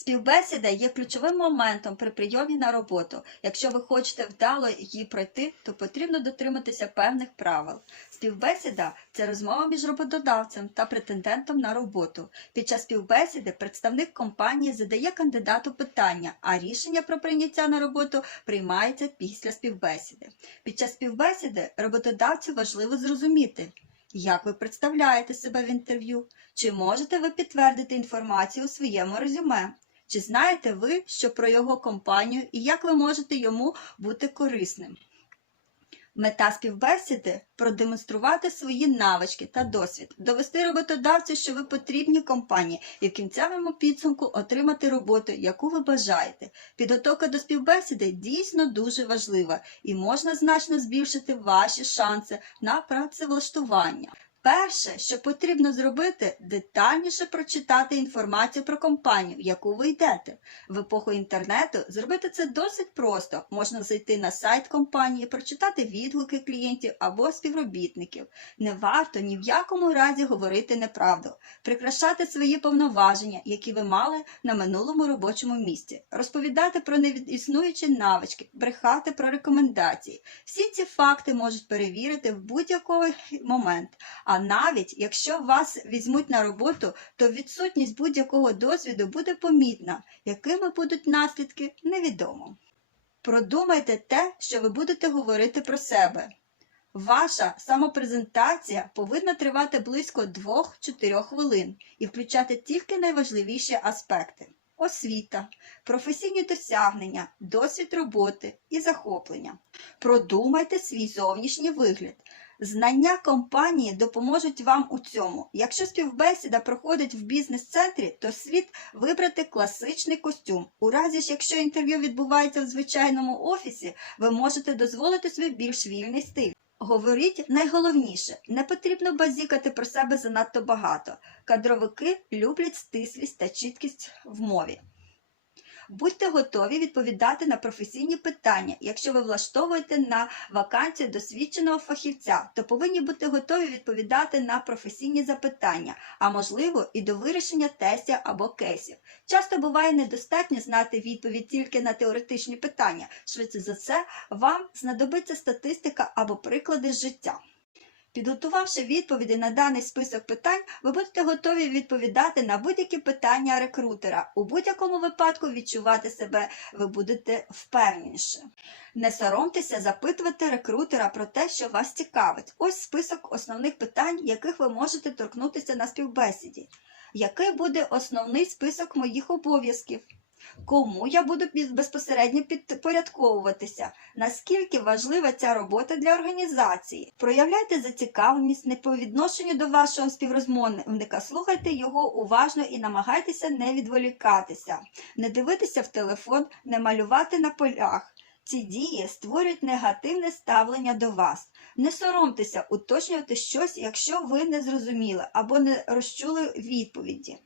Співбесіда є ключовим моментом при прийомі на роботу. Якщо ви хочете вдало її пройти, то потрібно дотриматися певних правил. Співбесіда це розмова між роботодавцем та претендентом на роботу. Під час співбесіди представник компанії задає кандидату питання, а рішення про прийняття на роботу приймається після співбесіди. Під час співбесіди роботодавцю важливо зрозуміти, як ви представляєте себе в інтерв'ю, чи можете ви підтвердити інформацію у своєму резюме. Чи знаєте ви, що про його компанію і як ви можете йому бути корисним? Мета співбесіди продемонструвати свої навички та досвід, довести роботодавцю, що ви потрібні компанії, і в кінцевому підсумку отримати роботу, яку ви бажаєте. Підготовка до співбесіди дійсно дуже важлива і можна значно збільшити ваші шанси на працевлаштування. Перше, що потрібно зробити, детальніше прочитати інформацію про компанію, в яку ви йдете. В епоху інтернету зробити це досить просто. Можна зайти на сайт компанії, прочитати відгуки клієнтів або співробітників. Не варто ні в якому разі говорити неправду, прикрашати свої повноваження, які ви мали на минулому робочому місці, розповідати про неіснуючі навички, брехати про рекомендації. Всі ці факти можуть перевірити в будь-який момент. А навіть якщо вас візьмуть на роботу, то відсутність будь-якого досвіду буде помітна. Якими будуть наслідки, невідомо. Продумайте те, що ви будете говорити про себе. Ваша самопрезентація повинна тривати близько 2-4 хвилин і включати тільки найважливіші аспекти: освіта, професійні досягнення, досвід роботи і захоплення. Продумайте свій зовнішній вигляд. Знання компанії допоможуть вам у цьому. Якщо співбесіда проходить в бізнес-центрі, то слід вибрати класичний костюм. У разі ж, якщо інтерв'ю відбувається в звичайному офісі, ви можете дозволити собі більш вільний стиль. Говоріть найголовніше, не потрібно базікати про себе занадто багато. Кадровики люблять стислість та чіткість в мові. Будьте готові відповідати на професійні питання. Якщо ви влаштовуєте на вакансію досвідченого фахівця, то повинні бути готові відповідати на професійні запитання, а можливо і до вирішення тестів або кейсів. Часто буває недостатньо знати відповідь тільки на теоретичні питання. Швидше за все, вам знадобиться статистика або приклади життя. Підготувавши відповіді на даний список питань, ви будете готові відповідати на будь-які питання рекрутера. У будь-якому випадку відчувати себе ви будете впевненіше. Не соромтеся запитувати рекрутера про те, що вас цікавить. Ось список основних питань, яких ви можете торкнутися на співбесіді. Який буде основний список моїх обов'язків? Кому я буду безпосередньо підпорядковуватися? Наскільки важлива ця робота для організації? Проявляйте зацікавленість не по відношенню до вашого співрозмовника, слухайте його уважно і намагайтеся не відволікатися, не дивитися в телефон, не малювати на полях. Ці дії створюють негативне ставлення до вас. Не соромтеся уточнювати щось, якщо ви не зрозуміли або не розчули відповіді.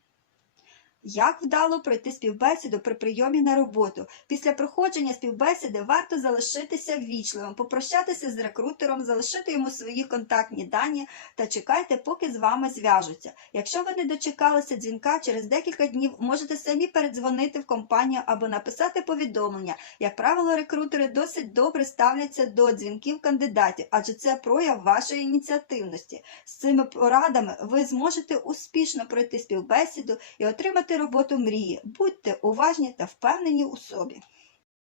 Як вдало пройти співбесіду при прийомі на роботу? Після проходження співбесіди варто залишитися ввічливим, попрощатися з рекрутером, залишити йому свої контактні дані та чекайте, поки з вами зв'яжуться. Якщо ви не дочекалися дзвінка, через декілька днів можете самі передзвонити в компанію або написати повідомлення. Як правило, рекрутери досить добре ставляться до дзвінків кандидатів, адже це прояв вашої ініціативності. З цими порадами ви зможете успішно пройти співбесіду і отримати роботу мрії. Будьте уважні та впевнені у собі.